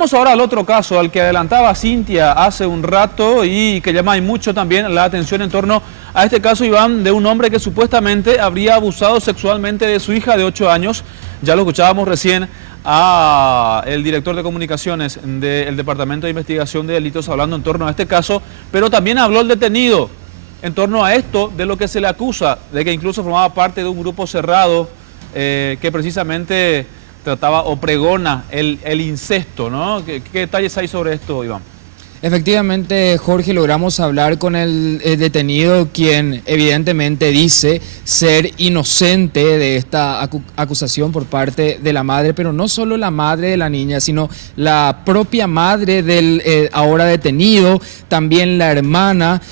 Pasemos ahora al otro caso, al que adelantaba Cintia hace un rato y que llama mucho también la atención en torno a este caso, Iván, de un hombre que supuestamente habría abusado sexualmente de su hija de 8 años. Ya lo escuchábamos recién a el director de comunicaciones del Departamento de Investigación de Delitos hablando en torno a este caso, pero también habló el detenido en torno a esto, de lo que se le acusa, de que incluso formaba parte de un grupo cerrado que precisamente trataba o pregona el incesto, ¿no? ¿Qué detalles hay sobre esto, Iván? Efectivamente, Jorge, logramos hablar con el detenido, quien evidentemente dice ser inocente de esta acusación por parte de la madre, pero no solo la madre de la niña, sino la propia madre del ahora detenido, también la hermana.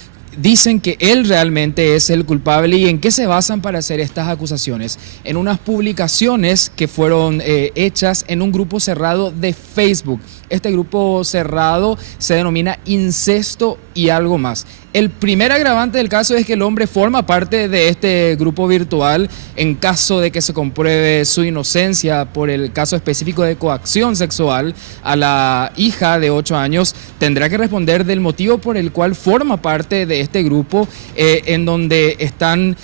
Dicen que él realmente es el culpable. ¿Y en qué se basan para hacer estas acusaciones? En unas publicaciones que fueron hechas en un grupo cerrado de Facebook. Este grupo cerrado se denomina Incesto y Algo Más. El primer agravante del caso es que el hombre forma parte de este grupo virtual. En caso de que se compruebe su inocencia por el caso específico de coacción sexual a la hija de 8 años, tendrá que responder del motivo por el cual forma parte de este grupo, en donde están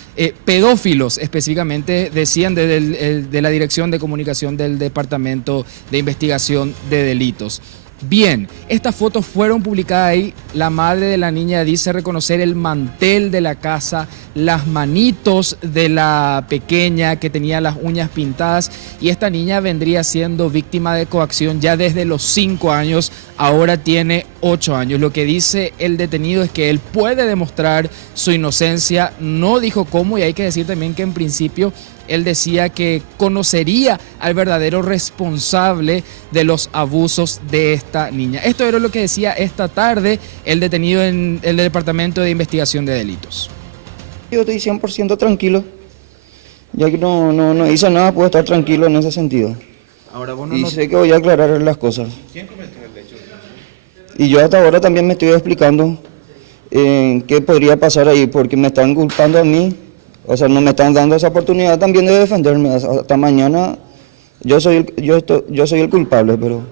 pedófilos, específicamente decían de la Dirección de Comunicación del Departamento de Investigación de Delitos. Bien, estas fotos fueron publicadas ahí. La madre de la niña dice reconocer el mantel de la casa, las manitos de la pequeña que tenía las uñas pintadas, y esta niña vendría siendo víctima de coacción ya desde los 5 años, ahora tiene 8 años. Lo que dice el detenido es que él puede demostrar su inocencia, no dijo cómo, y hay que decir también que en principio él decía que conocería al verdadero responsable de los abusos de esta niña. Esto era lo que decía esta tarde el detenido en el Departamento de Investigación de Delitos. Yo estoy 100% tranquilo, ya que no hice nada, puedo estar tranquilo en ese sentido. Ahora vos y sé que voy a aclarar las cosas. ¿Quién cometió el hecho? Y yo hasta ahora también me estoy explicando qué podría pasar ahí, porque me están culpando a mí. O sea, no me están dando esa oportunidad también de defenderme. Hasta mañana yo soy el culpable, pero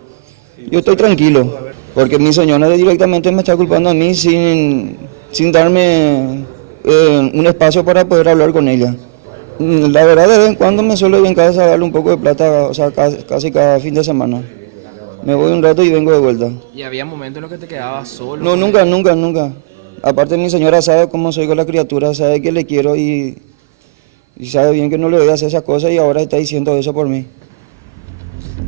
yo estoy tranquilo, porque mi señora directamente me está culpando a mí sin darme un espacio para poder hablar con ella. La verdad, de vez en cuando me suelo ir en casa a darle un poco de plata, o sea, casi cada fin de semana. Me voy un rato y vengo de vuelta. ¿Y había momentos en los que te quedabas solo? No, nunca. Aparte, mi señora sabe cómo soy con la criatura, sabe que le quiero y sabe bien que no le voy a hacer esas cosas, y ahora está diciendo eso por mí.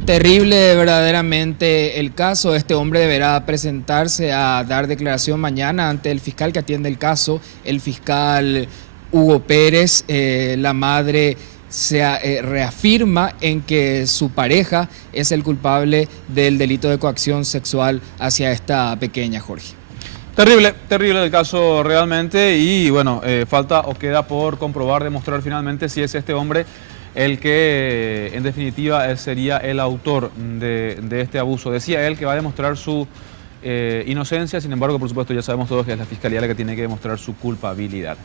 Terrible verdaderamente el caso. Este hombre deberá presentarse a dar declaración mañana ante el fiscal que atiende el caso, el fiscal Hugo Pérez. La madre se reafirma en que su pareja es el culpable del delito de coacción sexual hacia esta pequeña, Jorge. Terrible el caso realmente, y bueno, falta o queda por comprobar, demostrar finalmente si es este hombre el que en definitiva sería el autor de este abuso. Decía él que va a demostrar su inocencia, sin embargo, por supuesto, ya sabemos todos que es la Fiscalía la que tiene que demostrar su culpabilidad.